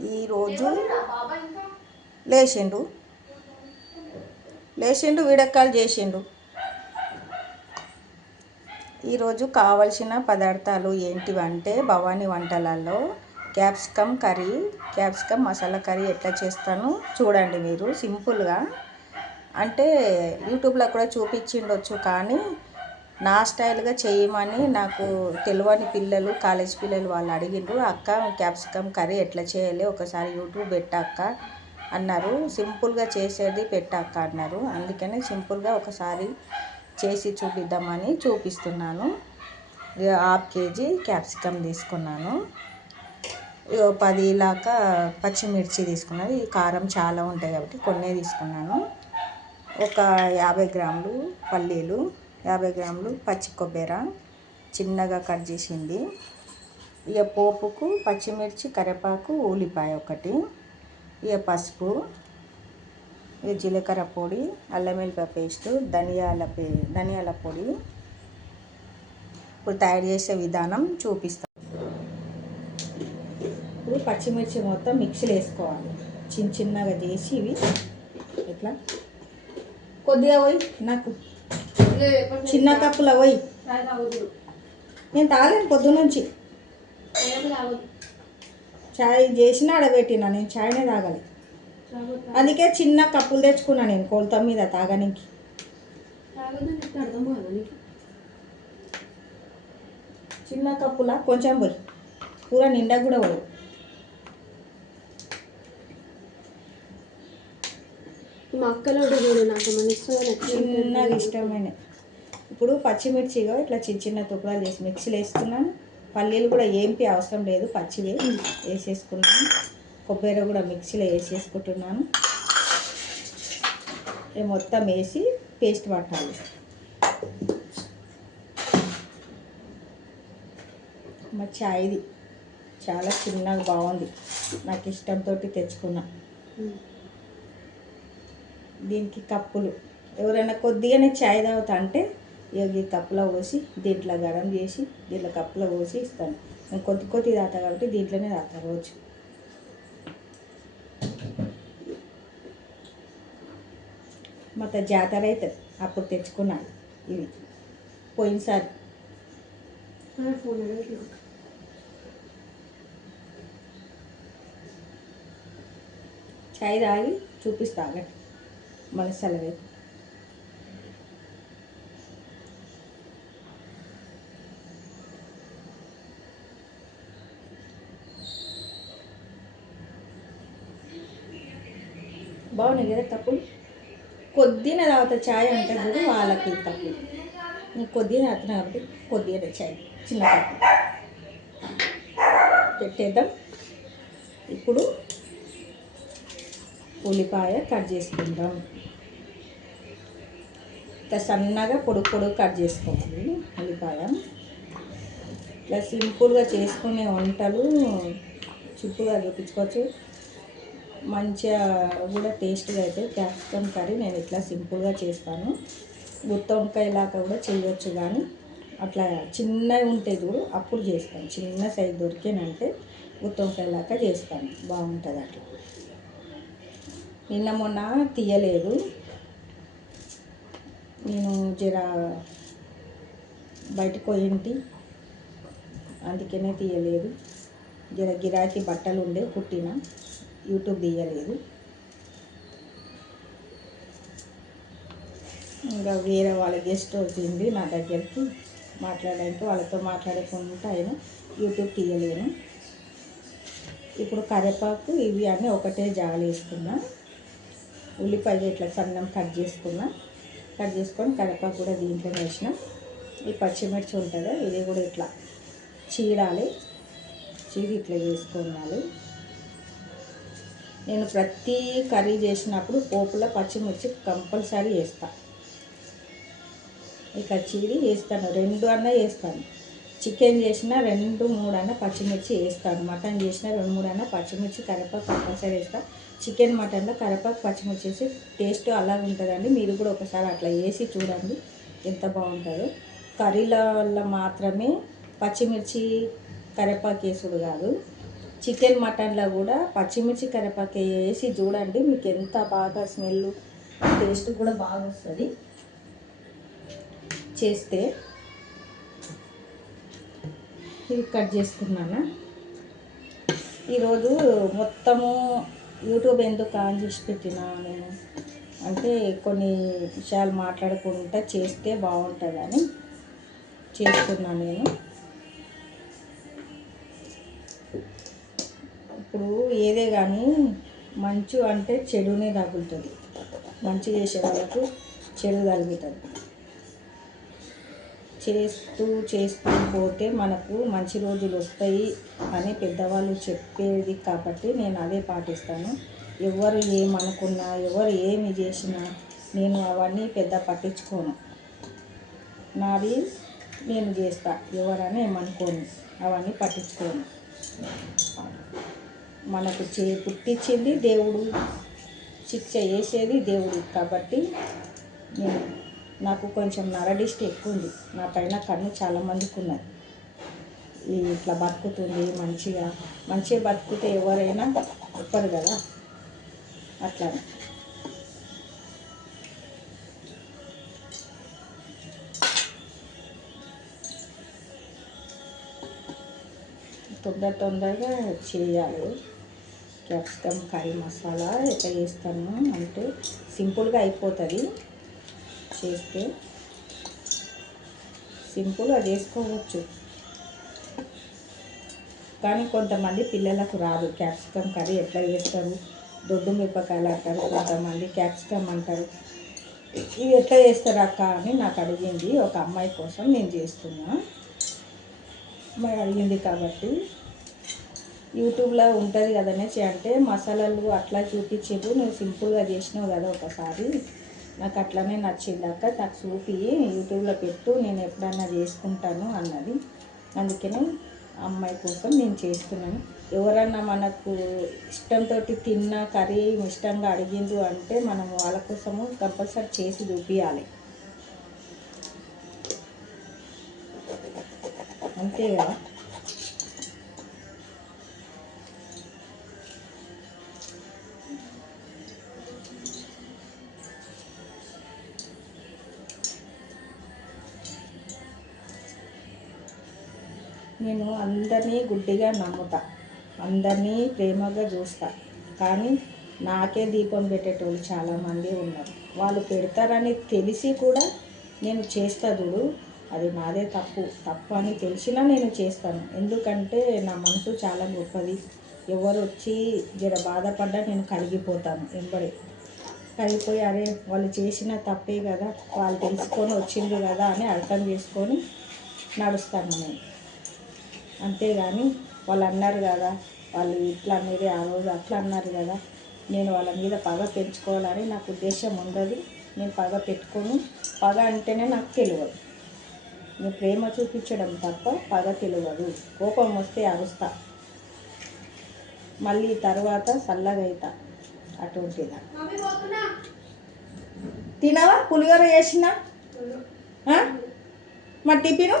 ఈరోజు లేచిండు video call చేసిండు. ఈరోజు కావలసిన పదార్థాలు ఏంటివంటే భవానీ వంటలలో capsicum curry, capsicum masala curry ఎట్లా చేస్తాను చూడండి. మీరు సింపుల్గా అంటే యూట్యూబ్లో కూడా చూపించిండొచ్చు, కానీ నా స్టైల్గా చేయమని నాకు తెలియని పిల్లలు, కాలేజ్ పిల్లలు వాళ్ళు అడిగిండ్రు. అక్క క్యాప్సికమ్ కర్రీ ఎట్లా చేయాలి ఒకసారి యూట్యూబ్ పెట్టాక అన్నారు. సింపుల్గా చేసేది పెట్టాక అన్నారు. అందుకని సింపుల్గా ఒకసారి చేసి చూపిద్దామని చూపిస్తున్నాను. 1/2 kg క్యాప్సికమ్ తీసుకున్నాను. 10 దాకా పచ్చిమిర్చి తీసుకున్నాను. ఈ కారం చాలా ఉంటాయి కాబట్టి కొన్నే తీసుకున్నాను. ఒక 50 గ్రాములు పల్లీలు, 50 గ్రాములు పచ్చి కొబ్బరి చిన్నగా కట్ చేసింది. ఇక పోపుకు పచ్చిమిర్చి, కరివేపాకు, ఉల్లిపాయ ఒకటి, ఇక పసుపు, ఇక జీలకర్ర పొడి, అల్లం వెల్లిపాయ పేస్ట్, ధనియాల పొడి. ఇప్పుడు తయారు చేసే విధానం చూపిస్తాను. ఇప్పుడు పచ్చిమిర్చి మొత్తం మిక్సీలో వేసుకోవాలి. చిన్నగా చేసి ఇవి ఇట్లా కొద్దిగా పోయి నాకు చిన్న కప్పులో పోయి. నేను తాగలేను పొద్దునుంచి. చాయ్ చేసినా ఆడబెట్టినా, నేను చాయ్నే తాగాలి. అందుకే చిన్న కప్పులు తెచ్చుకున్నా నేను కొలత మీద తాగడానికి. చిన్న కప్పులా కొంచెం పోయి, పూర నిండా కూడా పోయి. మా అక్కలో నాకు చిన్నగా ఇష్టమైన. ఇప్పుడు పచ్చిమిర్చిగా ఇట్లా చిన్న తుక్కలు చేసి మిక్సీలో వేసుకున్నాను. పల్లీలు కూడా ఏంపి అవసరం లేదు, పచ్చివే వేసేసుకున్నాను. కొబ్బరి కూడా మిక్సీలో వేసేసుకుంటున్నాను. మొత్తం వేసి పేస్ట్ పట్టాలి. మా చాయ్ది చాలా చిన్నగా బాగుంది, నాకు ఇష్టంతో తెచ్చుకున్నా. దీనికి కప్పులు ఎవరైనా కొద్దిగానే చాయ్ తాగుతా అంటే ఈ కప్పులో పోసి దీంట్లో గరం చేసి దీంట్లో కప్పులో పోసి ఇస్తాను. నేను కొద్ది తాగుతా కాబట్టి దీంట్లోనే తాగుతా రోజు. మొత్తం జాతర అవుతుంది అప్పుడు తెచ్చుకున్నాను ఇవి పోయినసారి. చాయ్ తాగి చూపిస్తాను మళ్ళీ సెలవు. బాగున్నాయి కదా కప్పులు. కొద్దిగా తాగుతా చాయ్ అంటే కూడా వాళ్ళకి కప్పులు. నేను కొద్దిగా తాగుతున్నా కాబట్టి కొద్దిగా చాయ్ చిన్న కప్పు పెట్టేద్దాం. ఇప్పుడు ఉల్లిపాయ కట్ చేసుకుందాం. ఇట్లా సన్నగా పొడుగు కట్ చేసుకోవాలి ఉల్లిపాయ. ఇట్లా సింపుల్గా చేసుకునే వంటలు సింపుల్గా చూపించుకోవచ్చు, మంచిగా కూడా టేస్ట్గా అయితే క్యాప్సికమ్ కర్రీ నేను ఇట్లా సింపుల్గా చేస్తాను. గుత్తి వంకాయలాగా కూడా చేయొచ్చు, కానీ అట్లా చిన్నవి ఉంటాయి చూడు అప్పుడు చేస్తాను. చిన్న సైజు దొరికేనంటే గుత్తి వంకాయలాగా చేస్తాను, బాగుంటుంది అట్లా. నిన్న మొన్న తీయలేదు నేను, జర బయటకు పోయింటి అందుకనే తీయలేదు. జర గిరాకీ బట్టలు ఉండే కుట్టిన, యూట్యూబ్ తీయలేదు. ఇంకా వేరే వాళ్ళ గెస్ట్ వచ్చింది నా దగ్గరికి మాట్లాడడానికి, వాళ్ళతో మాట్లాడకుండా అయినా యూట్యూబ్ తీయలేను. ఇప్పుడు కరివేపాకు ఇవి అన్నీ ఒకటే జాలి వేసుకున్నా. ఉల్లిపాయ ఇట్లా సన్నం కట్ చేసుకొని కరివేపాకు కూడా దీంట్లో వేసిన. ఈ పచ్చిమిర్చి ఉంటుందా ఇది కూడా ఇట్లా చీరాలి ఇట్లా వేసుకోవాలి. నేను ప్రతి కర్రీ చేసినప్పుడు పోపులో పచ్చిమిర్చి కంపల్సరీ వేస్తాను. ఇక చీరి వేస్తాను, 2 అన్నా వేస్తాను. చికెన్ చేసినా 2-3 అన్నా పచ్చిమిర్చి వేస్తాను. మటన్ చేసినా 2-3 అన్నా పచ్చిమిర్చి కరివేపాకు కంపల్సరీ వేస్తాను. చికెన్ మటన్లో కరివేపాకు పచ్చిమిర్చి వేసి టేస్ట్ అలా ఉంటుందండి. మీరు కూడా ఒకసారి అట్లా వేసి చూడండి ఎంత బాగుంటుందో. కర్రీలలో మాత్రమే పచ్చిమిర్చి కరివేపాకు వేసుడు కాదు, చికెన్ మటన్లో కూడా పచ్చిమిర్చి కరివేపాకు వేసి చూడండి, మీకు ఎంత బాగా స్మెల్ టేస్ట్ కూడా బాగా వస్తుంది చేస్తే. ఇది కట్ చేసుకున్నాను. ఈరోజు మొత్తము యూట్యూబ్ ఎందుకు ఆన్ చేసి పెట్టినా నేను అంటే కొన్ని విషయాలు మాట్లాడుకుంటూ చేస్తే బాగుంటుందని చేస్తున్నాను నేను. ఇప్పుడు ఏదే కానీ మంచు అంటే చెడునే తగులుతుంది, మంచి చేసే వాళ్ళకు చెడు తగులుతుంది. చేస్తూ పోతే మనకు మంచి రోజులు వస్తాయి అని పెద్దవాళ్ళు చెప్పేది కాబట్టి నేను అదే పాటిస్తాను. ఎవరు ఏమనుకున్నా, ఎవరు ఏమి చేసినా నేను అవన్నీ పెద్ద పట్టించుకోను. నాది నేను చేస్తా, ఎవరని ఏమనుకోను, అవన్నీ పట్టించుకోను. మనకు పుట్టించింది దేవుడు, శిక్ష వేసేది దేవుడు కాబట్టి నాకు కొంచెం నరడిష్టి ఎక్కువ ఉంది. నా పైన కన్ను చాలామందికి ఉన్నది. ఇట్లా బతుకుతుంది మంచిగా బతుకుతే ఎవరైనా చెప్పరు కదా, అట్లా. తొందరగా చేయాలి. క్యాప్సికమ్ కర్రీ మసాలా ఎట్లా చేస్తాను అంటే సింపుల్గా అయిపోతుంది చేస్తే, సింపుల్గా చేసుకోవచ్చు. కానీ కొంతమంది పిల్లలకు రాదు. క్యాప్సికమ్ కర్రీ ఎట్లా చేస్తారు, దొడ్డు మిరపకాయలు అంటారు, కొంతమంది క్యాప్సికమ్ అంటారు. ఇవి ఎట్లా చేస్తారు అక్క అని నాకు అడిగింది ఒక అమ్మాయి కోసం నేను చేస్తున్నా. అమ్మాయి అడిగింది కాబట్టి యూట్యూబ్లో ఉంటుంది కదనే అంటే మసాలాలు అట్లా చూపించిండు, నువ్వు సింపుల్గా చేసినావు కదా ఒకసారి, నాకు అట్లనే నచ్చింది అక్క, నాకు చూపి యూట్యూబ్లో పెట్టు, నేను ఎప్పుడన్నా చేసుకుంటాను అన్నది. అందుకనే అమ్మాయి కోసం నేను చేస్తున్నాను. ఎవరన్నా మనకు ఇష్టంతో తిన్న కర్రీ ఇష్టంగా అడిగిండు అంటే మనం వాళ్ళ కోసము కంపల్సరీ చేసి చూపించాలి, అంతే కదా. నేను అందరినీ గుడ్డిగా నమ్ముతా, అందరినీ ప్రేమగా చూస్తా. కానీ నాకే దీపం పెట్టేటోళ్ళు చాలామంది ఉన్నారు. వాళ్ళు పెడతారని తెలిసి కూడా నేను చేస్తా చూడు, అది నాదే తప్పు అని తెలిసినా నేను చేస్తాను. ఎందుకంటే నా మనసు చాలా గొప్పది. ఎవరు వచ్చి జర బాధపడ్డా నేను కరిగిపోతాను, కరిగిపోయి అరే వాళ్ళు చేసిన తప్పే కదా, వాళ్ళు తెలుసుకొని వచ్చిండ్రు కదా అని అర్థం చేసుకొని నడుస్తాను నేను. అంతేగాని వాళ్ళు అన్నారు కదా, వాళ్ళు ఇట్లా అనేది ఆ రోజు అట్లా అన్నారు కదా, నేను వాళ్ళ మీద పగ పెంచుకోవాలని నాకు ఉద్దేశం ఉండదు. నేను పగ పెట్టుకోను. పగ అంటేనే నాకు తెలియదు. నేను ప్రేమ చూపించడం తప్ప పగ తెలియదు. కోపం వస్తే అరుస్తా, మళ్ళీ తర్వాత చల్లగా అవుతా. అటువంటిదా తినవా పులిహోర చేసిన మా టిఫిను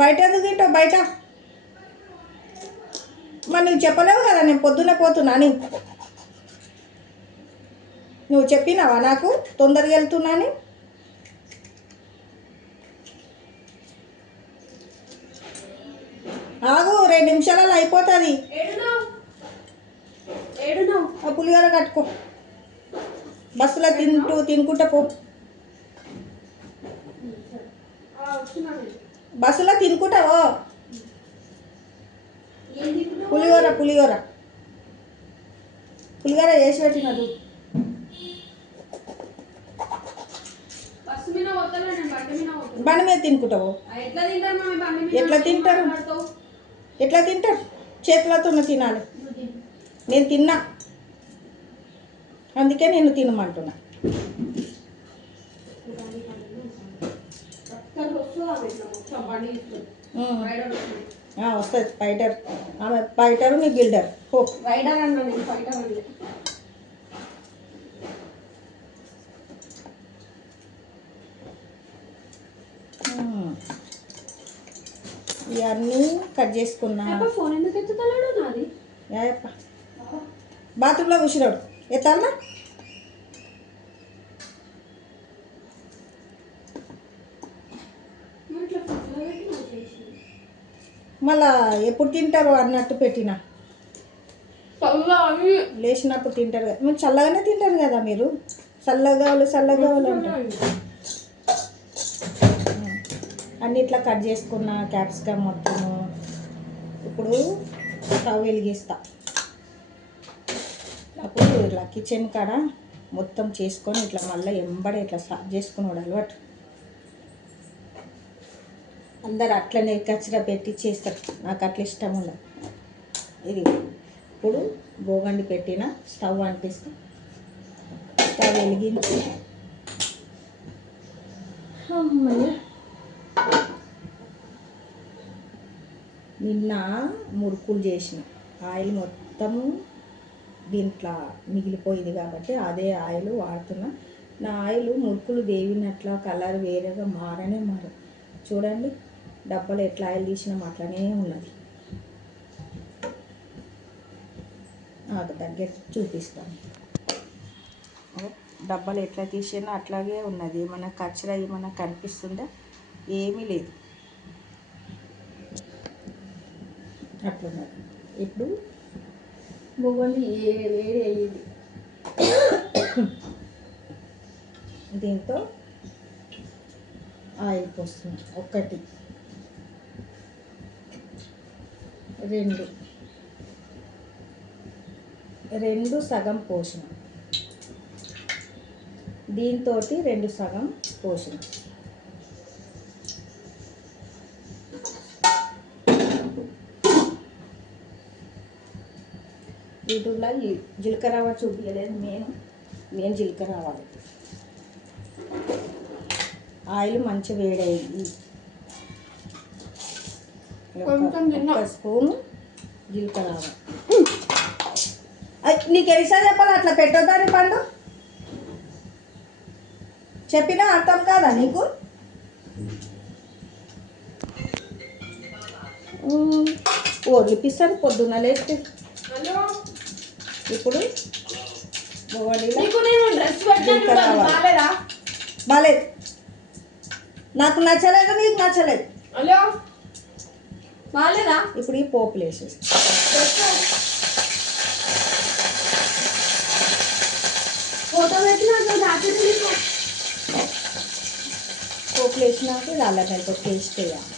బయట ఎందుకు తింటావు? బయట మరి నువ్వు చెప్పలేవు కదా నేను పొద్దున్నే పోతున్నా అని. నువ్వు చెప్పినావా నాకు తొందరగా వెళ్తున్నా అని? ఆగు, 2 నిమిషాలలో అయిపోతుంది. ఆ పులిహోర కట్టుకో, బస్సులో తినుకుంటా పో, బస్సులో తినుకుంటావో. పులిహోర చేసి పెట్టినదు. బండి మీద తినుకుంటావు? ఎట్లా తింటారు? చేతులతో తినాలి. నేను తిన్నా, అందుకే నేను తినమంటున్నా. వస్తుంది ఫైటర్, ఆమె ఫైటరు నీ బిల్డర్. రైడర్ అన్నా నేను, ఫైటర్ అన్నా. ఇవన్నీ కట్ చేసుకున్నా. ఫోన్ ఎందుకు ఎత్తుతలేడు నాది? బాత్రూంలో కూర్చున్నాడు, ఎత్తాలనా? మళ్ళా ఎప్పుడు తింటారు అన్నట్టు పెట్టిన, లేచినప్పుడు తింటారు కదా. మీరు చల్లగానే తింటారు కదా, మీరు చల్లగా కావాలంటే అన్ని ఇట్లా కట్ చేసుకున్న క్యాప్సికమ్ మొత్తము. ఇప్పుడు స్టవ్ వెలిగిస్తా. అప్పుడు ఇట్లా కిచెన్ కాడ మొత్తం చేసుకొని ఇట్లా మళ్ళీ ఎంబడే ఇట్లా స్టార్ట్ చేసుకున్నాడు అలవాటు. అందరు అట్లనే కచ్చరా పెట్టి చేస్తారు, నాకు అట్లా ఇష్టం ఉండదు. ఇది ఇప్పుడు బోగండి పెట్టిన, స్టవ్ అంటిస్తాం. స్టవ్ వెలిగించి అమ్మయ్య, నిన్న మురుకులు చేసిన ఆయిల్ మొత్తము దీంట్లో మిగిలిపోయింది కాబట్టి అదే ఆయిల్ వాడుతున్నా. నా ఆయిల్ మురుకులు దేవినట్ల కలర్ వేరేగా మారనే చూడండి, డబ్బాలు ఎట్లా ఆయిల్ తీసినాం అట్లనే ఉన్నది. నాకు దగ్గర చూపిస్తాను. డబ్బాలు ఎట్లా తీసినా అట్లాగే ఉన్నది. ఏమన్నా కచ్చరా ఏమన్నా కనిపిస్తుందా? ఏమీ లేదు, అట్లున్నది. ఇప్పుడు బొగ్గుండి వేడి అయ్యింది. దీంతో ఆయిల్ పోస్తుంది. 1 2 సగం పోసిన, దీంతో 2 సగం పోసిన. యూట్యూబ్లో జీలకర్ర రవ్వ చూపించలేదు, నేను జీలకర్ర రావాలి. ఆయిల్ మంచి వేడయింది. 1 స్పూను జీలకర్ర రవ్వ. నీకు ఎన్నిసార్లు చెప్పాలి అట్లా పెట్టొద్దని పండు? చెప్పినా అర్థం కాదా నీకు? ఓడిపిస్తారు పొద్దున్న లేస్తే. ఇప్పుడు బాలేదు, నాకు నచ్చలేదు, నీకు నచ్చలేదు. ఇప్పుడు ఈ పోపులు వేసేసి పోపులు వేసినాక అల్లగడ్డతో పేస్ట్ వేయాలి.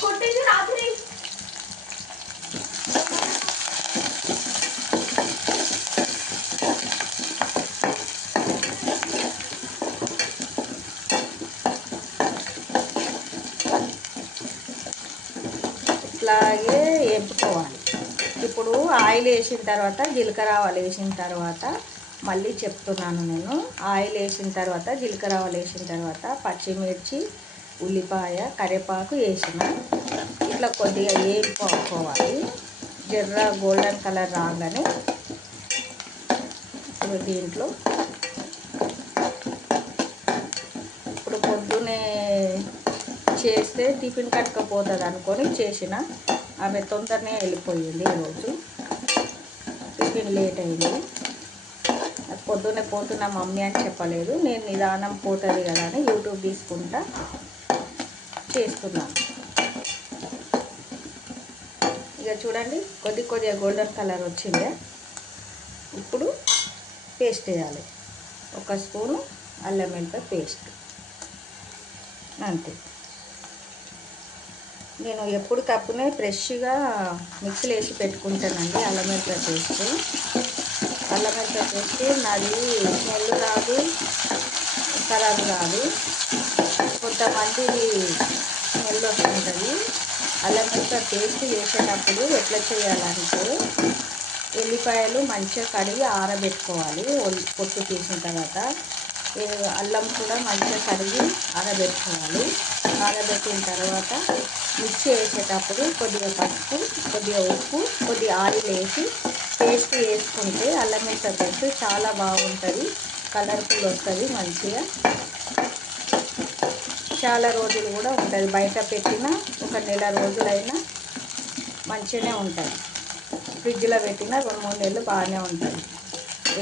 కొట్టింది రాత్రి. ఇట్లాగే వేపుకోవాలి. ఇప్పుడు ఆయిల్ వేసిన తర్వాత జీలకర్ర ఆవాలు వేసిన తర్వాత మళ్ళీ చెప్తున్నాను నేను. ఆయిల్ వేసిన తర్వాత జీలకర్ర ఆవాలు వేసిన తర్వాత పచ్చిమిర్చి, ఉల్లిపాయ, కరివేపాకు వేసిన. ఇట్లా కొద్దిగా వేపుకోవాలి. జర్ర గోల్డెన్ కలర్ రాగానే ఇప్పుడు దీంట్లో ఇప్పుడు పొద్దునే చేస్తే టిఫిన్ కట్టుకపోతుంది అనుకొని చేసిన. ఆమె తొందరనే వెళ్ళిపోయింది ఈరోజు, టిఫిన్ లేట్ అయింది. పొద్దున్నే పోతున్న మమ్మీ అని చెప్పలేదు, నేను నిదానం పోతుంది కదా అని యూట్యూబ్ తీసుకుంటా చేస్తున్నాను. ఇక చూడండి కొద్దిగా గోల్డెన్ కలర్ వచ్చిందే. ఇప్పుడు పేస్ట్ వేయాలి. 1 స్పూను అల్లం వెల్లుల్లి పేస్ట్, అంతే. నేను ఎప్పటికప్పుడే ఫ్రెష్గా మిక్సీలో వేసి పెట్టుకుంటానండి అల్లం వెల్లుల్లి పేస్ట్. అల్లం వెల్లుల్లి పేస్ట్ నాది స్మెల్ రాదు, ఖరాబ్ కాదు. కొంతమంది స్మెల్ వస్తుంటుంది. అల్లం వెల్లుల్లి పేస్ట్ చేసేటప్పుడు ఎట్లా చేయాలంటే ఎల్లిపాయలు మంచిగా కడిగి ఆరబెట్టుకోవాలి. పొట్టు తీసిన తర్వాత అల్లం కూడా మంచిగా కడిగి ఆరబెట్టుకోవాలి. ఆరబెట్టిన తర్వాత మిక్సీ వేసేటప్పుడు కొద్దిగా పసుపు, కొద్దిగా ఉప్పు, కొద్దిగా ఆయిల్ వేసి పేస్ట్ వేసుకుంటే అల్లం వెల్లుల్లి పేస్ట్ చాలా బాగుంటుంది. కలర్ఫుల్ వస్తుంది మంచిగా. చాలా రోజులు కూడా ఉంటుంది. బయట పెట్టిన ఒక నెల రోజులైనా మంచిగానే ఉంటుంది. ఫ్రిడ్జ్లో పెట్టిన 2-3 నెలలు బాగానే ఉంటుంది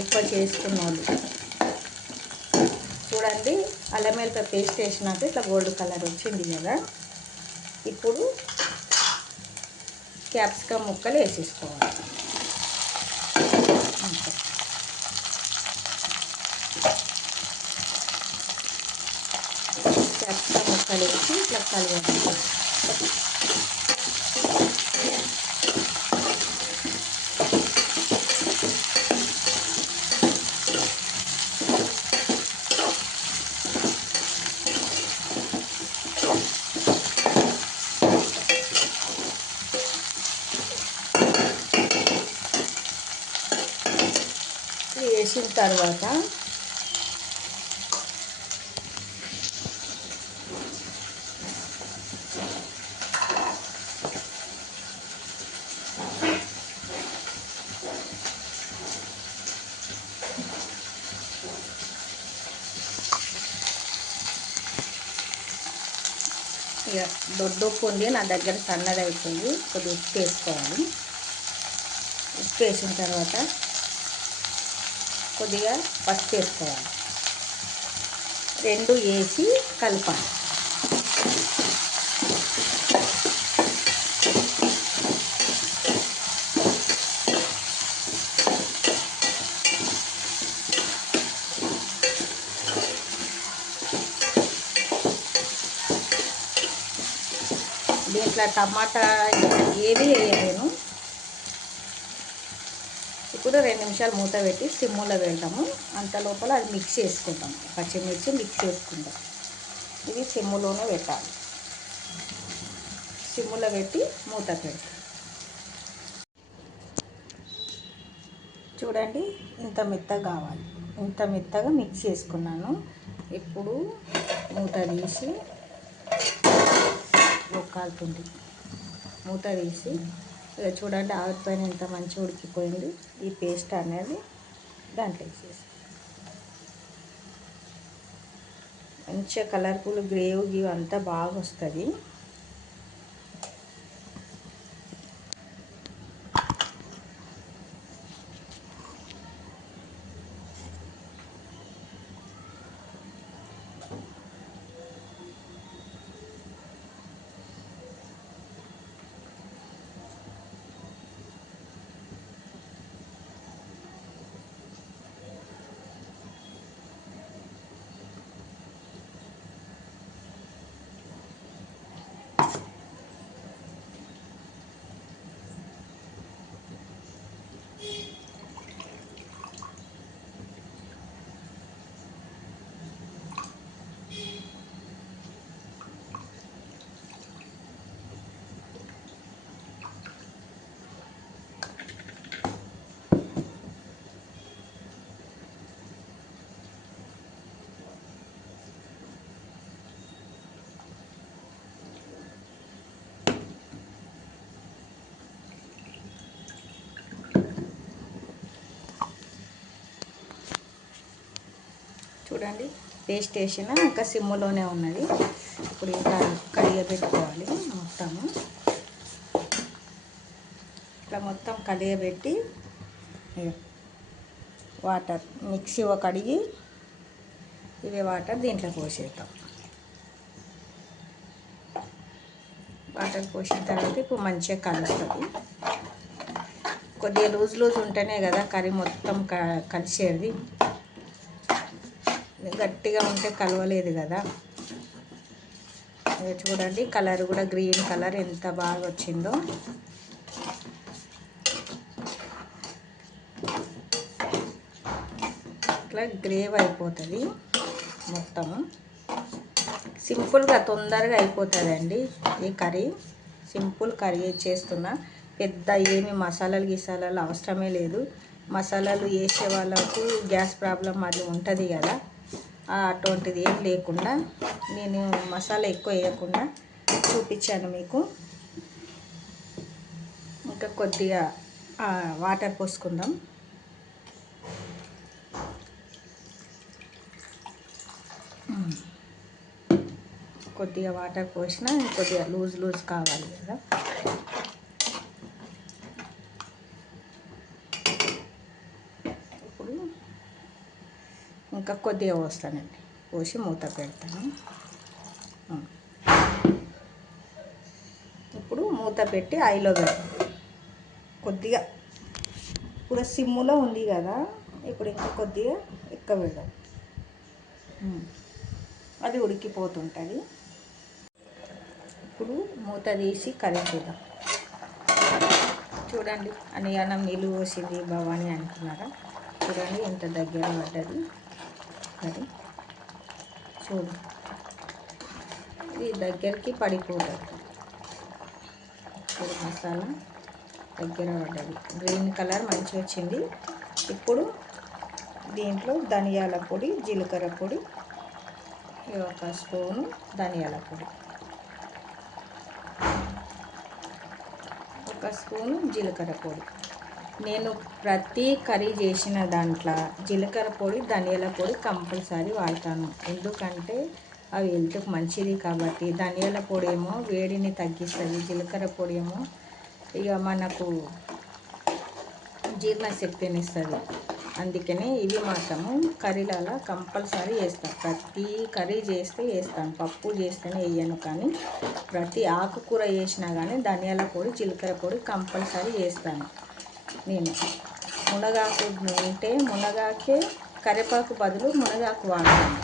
ఎక్కువ చేసుకున్న వాళ్ళు. చూడండి, అల్లం వెల్లుల్లి పేస్ట్ వేసినాక ఇట్లా గోల్డ్ కలర్ వచ్చింది కదా. ఇప్పుడు క్యాప్సికమ్ ముక్కలు వేసేసుకోవాలి. క్యాప్సికమ్ ముక్కలు వేసి ఇట్లా కలవాలి. వేసిన తర్వాత ఇక దొడ్డు ఉప్పు ఉంది నా దగ్గర, సన్నది అయిపోయింది. కొద్దిగా ఉప్పు వేసుకోవాలి. ఉప్పు వేసిన తర్వాత కొద్దిగా పసుపు వేసుకోవాలి. 2 వేసి కలపాలి. దీంట్లో టమాటా ఏది వేయలేను. ఇప్పుడు 2 నిమిషాలు మూత పెట్టి సిమ్ములో పెడతాము. అంత లోపల అది మిక్స్ చేసుకుంటాం. పచ్చిమిర్చి మిక్స్ చేసుకుంటాం. ఇది సిమ్ములోనే పెట్టాలి. సిమ్ములో పెట్టి మూత పెడతాం. చూడండి, ఇంత మెత్తగా కావాలి. ఇంత మెత్తగా మిక్స్ చేసుకున్నాను. ఇప్పుడు మూత తీసి కాలుతుంది. మూత తీసి ఇక చూడండి, ఆవిరిపైన ఎంత మంచిగా ఉడికిపోయింది. ఈ పేస్ట్ అనేది దాంట్లో వేసేసి మంచిగా కలర్ఫుల్ గ్రేవీ అంతా బాగా వస్తుంది. చూడండి, పేస్ట్ వేసిన ఇంకా సిమ్ములోనే ఉన్నది. ఇప్పుడు ఇంకా కలియబెట్టుకోవాలి. మొత్తము ఇట్లా మొత్తం కలియబెట్టి వాటర్ మిక్సీ కడిగి ఇవే వాటర్ దీంట్లో పోసేద్దాం. వాటర్ పోసిన తర్వాత ఇప్పుడు మంచిగా కలుస్తుంది. కొద్దిగా లూజ్ ఉంటేనే కదా కర్రీ మొత్తం కలిసేది. గట్టిగా ఉంటే కలవలేదు కదా. చూడండి, కలర్ కూడా గ్రీన్ కలర్ ఎంత బాగా వచ్చిందో. ఇట్లా గ్రేవ్ అయిపోతుంది మొత్తము. సింపుల్గా తొందరగా అయిపోతుందండి ఈ కర్రీ. సింపుల్ కర్రీ చేస్తున్నా. పెద్ద ఏమి మసాలాలు అవసరమే లేదు. మసాలాలు వేసే వాళ్ళకు గ్యాస్ ప్రాబ్లం అది ఉంటుంది కదా, అటువంటిది ఏం లేకుండా నేను మసాలా ఎక్కువ వేయకుండా చూపించాను మీకు. ఇంకా కొద్దిగా వాటర్ పోసుకుందాం. కొద్దిగా వాటర్ పోసినా కొద్దిగా లూజ్ కావాలి కదా. ఇప్పుడు ఇంకా కొద్దిగా పోస్తానండి, పోసి మూత పెడతాను. ఇప్పుడు మూత పెట్టి ఐలో పెడతాం కొద్దిగా. ఇప్పుడు సిమ్ములో ఉంది కదా, ఇప్పుడు ఇంకా కొద్దిగా ఎక్కువ పెడదాం. అది ఉడికిపోతుంటుంది. ఇప్పుడు మూత తీసి కర్రీ చూద్దాం. చూడండి, అన్నం నీళ్ళు పోసింది భవాని అంటున్నారా? చూడండి ఎంత దగ్గర పడ్డది కర్రీ. చూడు, ఇది దగ్గరికి పడిపోతుంది. చూడు, మసాలా దగ్గర పడ్డది, గ్రీన్ కలర్ మంచిగా వచ్చింది. ఇప్పుడు దీంట్లో ధనియాల పొడి, జీలకర్ర పొడి, 1 స్పూను ధనియాల పొడి, 1 స్పూను జీలకర్ర పొడి. నేను ప్రతి కర్రీ చేసిన దాంట్లో జీలకర్ర పొడి, ధనియాల పొడి కంపల్సరీ వాడతాను. ఎందుకంటే అవి హెల్త్కి మంచిది కాబట్టి. ధనియాల పొడి ఏమో వేడిని తగ్గిస్తుంది, జీలకర్ర పొడి ఏమో ఇక మనకు జీర్ణశక్తిని ఇస్తుంది. అందుకనే ఇవి మాత్రము కర్రీలలో కంపల్సరీ వేస్తాను. ప్రతి కర్రీ చేస్తే వేస్తాను, పప్పు చేస్తేనే వేయను. కానీ ప్రతి ఆకుకూర వేసినా కానీ ధనియాల పొడి, జీలకర్ర పొడి కంపల్సరీ వేస్తాను. నేను మునగాకు ఉంటే మునగాకే కరివేపాకు బదులు మునగాకు వాడతాను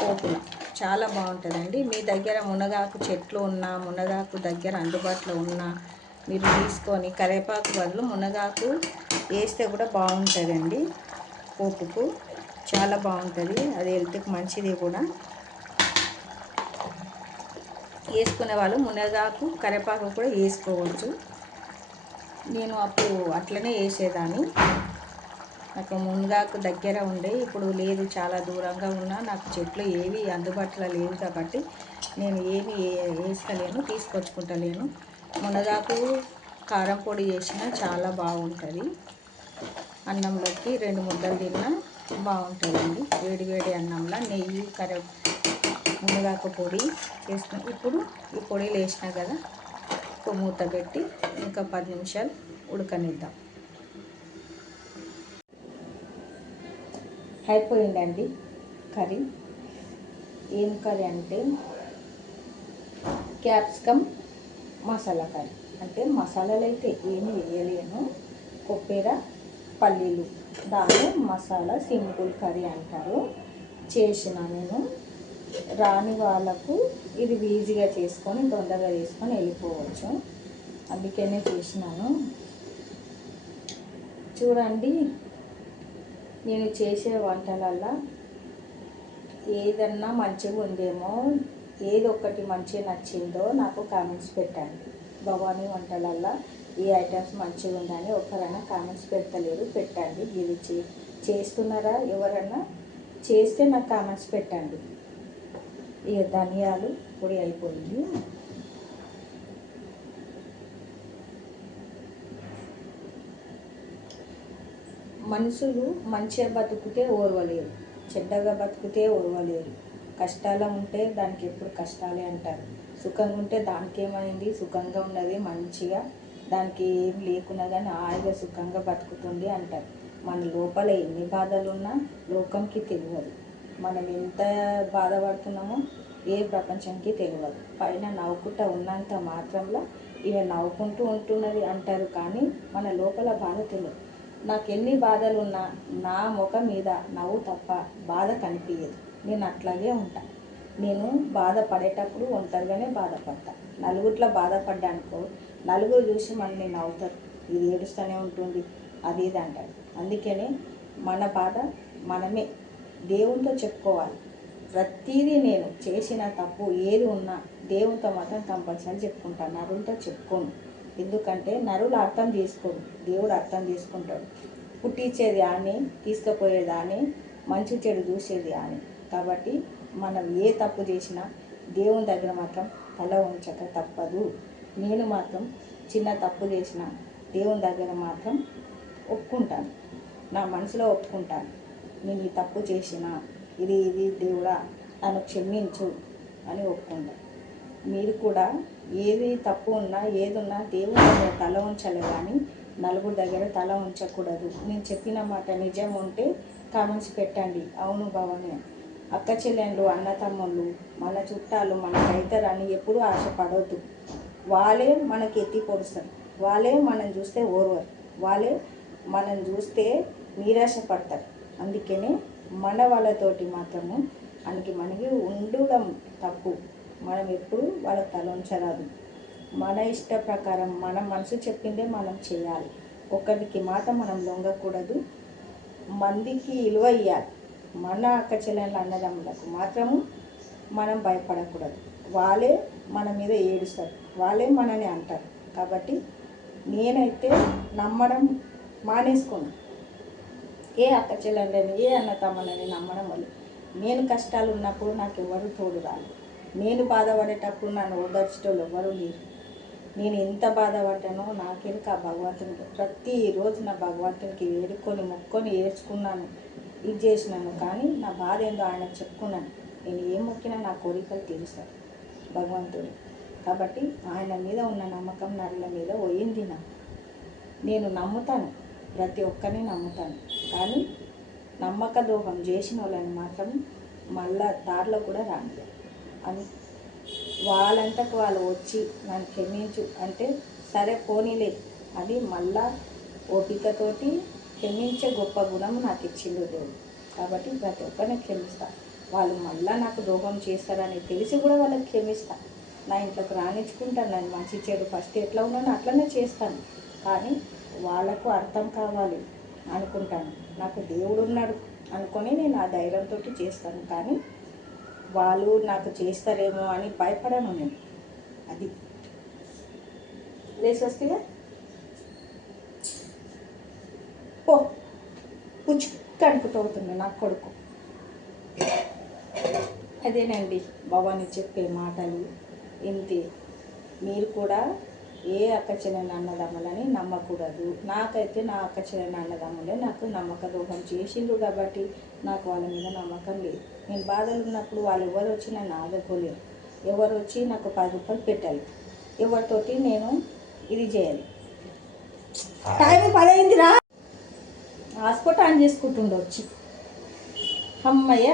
పోపులో. చాలా బాగుంటుందండి. మీ దగ్గర మునగాకు చెట్లు ఉన్నా, మునగాకు దగ్గర అందుబాటులో ఉన్నా మీరు తీసుకొని కరివేపాకు బదులు మునగాకు వేస్తే కూడా బాగుంటుందండి. పోపుకు చాలా బాగుంటుంది, అది హెల్త్కి మంచిది కూడా. వేసుకునే వాళ్ళు మునగాకు, కరివేపాకు కూడా వేసుకోవచ్చు. నేను అప్పుడు అట్లనే వేసేదాన్ని. నాకు మునగాకు దగ్గర ఉండే, ఇప్పుడు లేదు, చాలా దూరంగా ఉన్నా. నాకు చెట్లు ఏవి అందుబాటులో లేవు కాబట్టి నేను ఏమి వేస్తలేను, తీసుకొచ్చుకుంటలేను. మునగాకు కారం పొడి చేసినా చాలా బాగుంటుంది. అన్నంలోకి 2 ముద్దలు తిన్నా బాగుంటుందండి. వేడి వేడి అన్నంలో నెయ్యి, మునగాకు పొడి వేసుకుని ఇప్పుడు ఈ పొడిలు వేసినా కదా, ఇప్పుడు మూత పెట్టి ఇంకా 10 నిమిషాలు ఉడకనిద్దాం. అయిపోయిందండి కర్రీ. ఏం కర్రీ అంటే క్యాప్సికమ్ మసాలా కర్రీ. అంటే మసాలాలు అయితే ఏమి వేయలేను, కొబ్బెర, పల్లీలు, దాన్ని మసాలా సింపుల్ కర్రీ అంటారు. చేసిన నేను రాని వాళ్ళకు ఇది ఈజీగా చేసుకొని తొందరగా చేసుకొని వెళ్ళిపోవచ్చు, అందుకనే చేసినాను. చూడండి, నేను చేసే వంటలల్లో ఏదన్నా మంచిగా ఉందేమో, ఏది ఒక్కటి మంచిగా నచ్చిందో నాకు కామెంట్స్ పెట్టండి. భవానీ వంటలల్లో ఈ ఐటమ్స్ మంచిగా ఉందని ఒకరైనా కామెంట్స్ పెడతలేరు, పెట్టండి. ఇది చేస్తున్నారా? ఎవరన్నా చేస్తే నాకు కామెంట్స్ పెట్టండి. ఇక ధనియాలు పొడి అయిపోయింది. మనుషులు మంచిగా బతుకుతే ఓర్వలేరు, చెడ్డగా బతుకుతే ఓర్వలేరు. కష్టాలు ఉంటే దానికి ఎప్పుడు కష్టాలే అంటారు, సుఖంగా ఉంటే దానికి ఏమైంది, సుఖంగా ఉన్నది మంచిగా, దానికి ఏం లేకున్నా కానీ హాయిగా సుఖంగా బతుకుతుంది అంటారు. మన లోపల ఎన్ని బాధలున్నా లోకంకి తెలియదు. మనం ఎంత బాధపడుతున్నామో ఏ ప్రపంచానికి తెలియదు. పైన నవ్వుకుంటూ ఉన్నంత మాత్రంలో ఇవి నవ్వుకుంటూ ఉంటున్నది అంటారు, కానీ మన లోపల బాధ తెలియదు. నాకు ఎన్ని బాధలు ఉన్నా నా ముఖం మీద నవ్వు తప్ప బాధ కనిపించదు. నేను అట్లాగే ఉంటా. నేను బాధపడేటప్పుడు ఒంటరిగానే బాధపడతా. నలుగురిలో బాధపడ్డానుకో నలుగురు చూసి మనల్ని నవ్వుతారు, ఇది ఏడుస్తూనే ఉంటుంది, అది ఇది అంటారు. అందుకనే మన బాధ మనమే దేవునితో చెప్పుకోవాలి. ప్రతిదీ నేను చేసిన తప్పు ఏది ఉన్నా దేవునితో మాత్రం కంపల్సరీ చెప్పుకుంటాను, నరులతో చెప్పుకోను. ఎందుకంటే నరులు అర్థం చేసుకోరు, దేవుడు అర్థం చేసుకుంటాడు. పుట్టించేది అని, తీసుకుపోయేది అని, మంచి చెడు చూసేది అని. కాబట్టి మనం ఏ తప్పు చేసినా దేవుని దగ్గర మాత్రం తల ఉంచక తప్పదు. నేను మాత్రం చిన్న తప్పు చేసిన దేవుని దగ్గర మాత్రం ఒప్పుకుంటాను, నా మనసులో ఒప్పుకుంటాను. నేను ఈ తప్పు చేసిన, ఇది దేవుడా నన్ను క్షమించు అని ఒప్పుకుంటాను. మీరు కూడా ఏది తప్పు ఉన్నా ఏదున్నా దేవుని దగ్గర తల ఉంచాలి, కానీ నలుగురు దగ్గర తల ఉంచకూడదు. నేను చెప్పిన మాట నిజం ఉంటే కామెంట్స్ పెట్టండి, అవును భవాని. అక్క చెల్లెళ్ళు, అన్న తమ్ముళ్ళు, మన చుట్టాలు మనకు అవుతారని ఎప్పుడూ ఆశపడవద్దు. వాళ్ళే మనకి ఎత్తి పొడుస్తారు, వాళ్ళే మనం చూస్తే ఓర్వరు, వాళ్ళే మనం చూస్తే నిరాశపడతారు. అందుకనే మన వాళ్ళతోటి మాత్రము మనకి ఉండడం తప్పు. మనం ఎప్పుడు వాళ్ళకి తల ఉంచరాదు. మన ఇష్ట ప్రకారం మన మనసు చెప్పిందే మనం చేయాలి. ఒకరికి మాత్రం మనం లొంగకూడదు, మందికి విలువ ఇవ్వాలి. మన అక్క చెల్లెళ్ళ అన్నదమ్ములకు మాత్రము మనం భయపడకూడదు. వాళ్ళే మన మీద ఏడుస్తారు, వాళ్ళే మనని అంటారు. కాబట్టి నేనైతే నమ్మడం మానేసుకున్నాను. ఏ అక్క చెల్లెళ్ళని, ఏ అన్న తమ్ముళ్ళని నమ్మడం వల్ల నేను కష్టాలు ఉన్నప్పుడు నాకు ఎవరు తోడు రాలేదు. నేను బాధపడేటప్పుడు నన్ను ఓదార్చేటోళ్ళు ఎవరు లేరు. నేను ఎంత బాధపడ్డానో నాకెందుకు ఆ భగవంతునికి ప్రతిరోజు నా భగవంతునికి వేడుకొని మొక్కొని ఏడ్చుకున్నాను, ఇది చేసినాను. కానీ నా బాధ ఏందో ఆయనకు చెప్పుకున్నాను. నేను ఏం మొక్కినా నా కోరికలు తీరుస్తాను భగవంతుడు. కాబట్టి ఆయన మీద ఉన్న నమ్మకం నరుల మీద పోయింది. నేను నమ్ముతాను, ప్రతి ఒక్కరిని నమ్ముతాను. కానీ నమ్మక ద్రోహం చేసిన వాళ్ళని మాత్రం మళ్ళా దారిలో కూడా రాను అని వాళ్ళంతకు వాళ్ళు వచ్చి నన్ను క్షమించు అంటే సరే పోనీలే, అది మళ్ళా ఓపికతోటి క్షమించే గొప్ప గుణం నాకు ఇచ్చిండు దేవుడు. కాబట్టి ప్రతి ఒక్కరిని క్షమిస్తాను. వాళ్ళు మళ్ళీ నాకు ద్రోహం చేస్తారని తెలిసి కూడా వాళ్ళకి క్షమిస్తాను. నా ఇంట్లోకి రాణించుకుంటాను. నన్ను మంచి చెడు ఫస్ట్ ఎట్లా ఉన్నానో అట్లనే చేస్తాను. కానీ వాళ్ళకు అర్థం కావాలి అనుకుంటాను. నాకు దేవుడు ఉన్నాడు అనుకొని నేను ఆ ధైర్యంతో చేస్తాను. కానీ వాళ్ళు నాకు చేస్తారేమో అని భయపడను నేను. అది లేచి వస్తే పో పుచ్చుకు అనుకుతవుతుంది నా కొడుకు. అదేనండి భవాని చెప్పే మాటలు. ఇంతే. మీరు కూడా ఏ అక్క చెల్లెని అన్నదమ్ములని నమ్మకూడదు. నాకైతే నా అక్క చెల్లెని అన్నదమ్ములే నాకు నమ్మక ద్రోహం చేసిండ్రు కాబట్టి నాకు వాళ్ళ మీద నమ్మకం లేదు. నేను బాధలు ఉన్నప్పుడు వాళ్ళు ఎవరు వచ్చి నన్ను ఆదుకోలేరు, ఎవరు వచ్చి నాకు 10 రూపాయలు పెట్టాలి, ఎవరితోటి నేను ఇది చేయాలి. టైం 10 అయిందిరా, హాస్పిటల్ ఆన్ చేసుకుంటుండే వచ్చి. అమ్మయ్య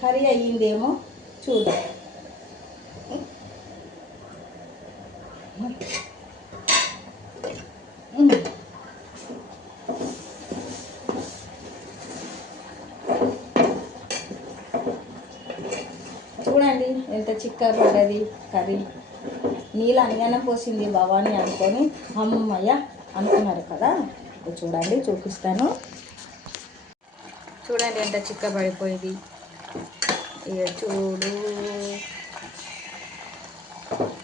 కర్రీ అయ్యిందేమో చూద్దాం. చూడండి ఎంత చిక్కగా పడ్డది కర్రీ. నీళ్ళు అన్యానం పోసింది భవాని అనుకొని అమ్మయ్య అనుకున్నారు కదా. చూడండి చూపిస్తాను. చూడండి ఎంత చిక్క పడిపోయింది. ఇక చూడు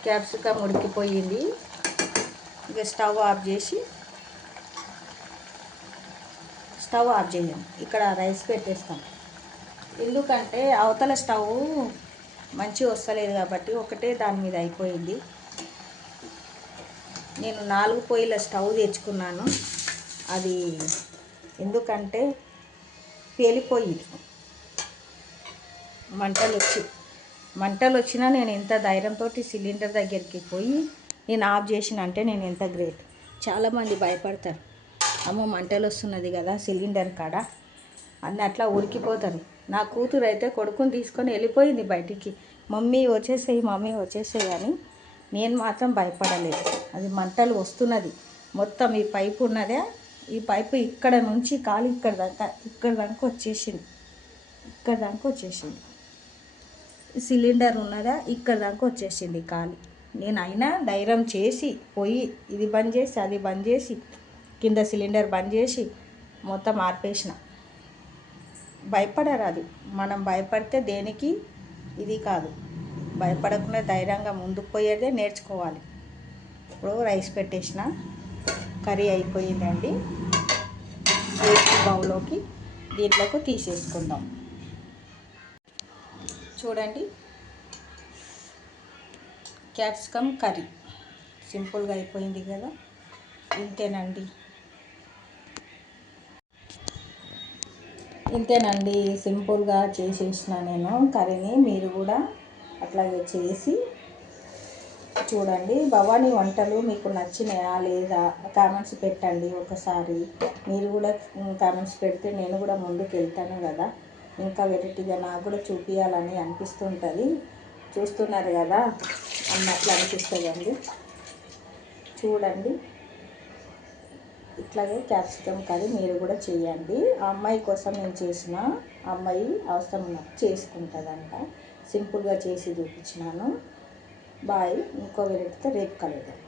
క్యాప్సికమ్ ఉడికిపోయింది. ఇక స్టవ్ ఆఫ్ చేయండి. ఇక్కడ రైస్ పెట్టేస్తాం. ఎందుకంటే అవతల స్టవ్ మంచిగా వస్తలేదు కాబట్టి ఒకటే దాని మీద అయిపోయింది. నేను 4 పొయ్యిల స్టవ్ తెచ్చుకున్నాను. అది ఎందుకంటే పేలిపోయింది. మంటలు వచ్చినా నేను ఎంత ధైర్యంతో సిలిండర్ దగ్గరికి పోయి నేను ఆఫ్ చేసిన అంటే నేను ఎంత గ్రేట్. చాలామంది భయపడతారు, అమ్మో మంటలు వస్తున్నది కదా సిలిండర్ కాడ అని అట్లా ఉరికిపోతారు. నా కూతురు అయితే కొడుకుని తీసుకొని వెళ్ళిపోయింది బయటికి, మమ్మీ వచ్చేసేయి అని. నేను మాత్రం భయపడలేదు. అది మంటలు వస్తున్నది, మొత్తం ఈ పైపు ఉన్నదే, ఈ పైపు ఇక్కడ నుంచి కాలు ఇక్కడ దాకా వచ్చేసింది. సిలిండర్ ఉన్నదా ఇక్కడ దాకా వచ్చేసింది కాలి. నేను అయినా ధైర్యం చేసి పోయి ఇది బంద్ చేసి అది బంద్ చేసి కింద సిలిండర్ బంద్ చేసి మొత్తం ఆర్పేసిన. భయపడరాదు. మనం భయపడితే దేనికి ఇది కాదు. భయపడకుండా ధైర్యంగా ముందుకు పోయేదే నేర్చుకోవాలి. ఇప్పుడు రైస్ పెట్టేసిన, కర్రీ అయిపోయిందండి. బౌల్లోకి దీంట్లోకి తీసేసుకుందాం. చూడండి క్యాప్సికమ్ కర్రీ సింపుల్గా అయిపోయింది కదా. ఇంతేనండి సింపుల్గా చేసేసిన నేను కర్రీని. మీరు కూడా అట్లాగే చేసి చూడండి. భవానీ వంటలు మీకు నచ్చినాయా లేదా కామెంట్స్ పెట్టండి ఒకసారి. మీరు కూడా కామెంట్స్ పెడితే నేను కూడా ముందుకు వెళ్తాను కదా. ఇంకా వెరైటీగా నాకు కూడా చూపించాలని అనిపిస్తుంటుంది. చూస్తున్నారు కదా అన్నట్లు అనిపిస్తుందండి. చూడండి, ఇట్లాగే క్యాప్సికమ్ కర్రీ మీరు కూడా చేయండి. ఆ అమ్మాయి కోసం నేను చేసిన, అమ్మాయి అవసరం చేసుకుంటుందంట. సింపుల్గా చేసి చూపించినాను. బాయ్. ఇంకో వెరైటీతో రేపు కలుద్దాం.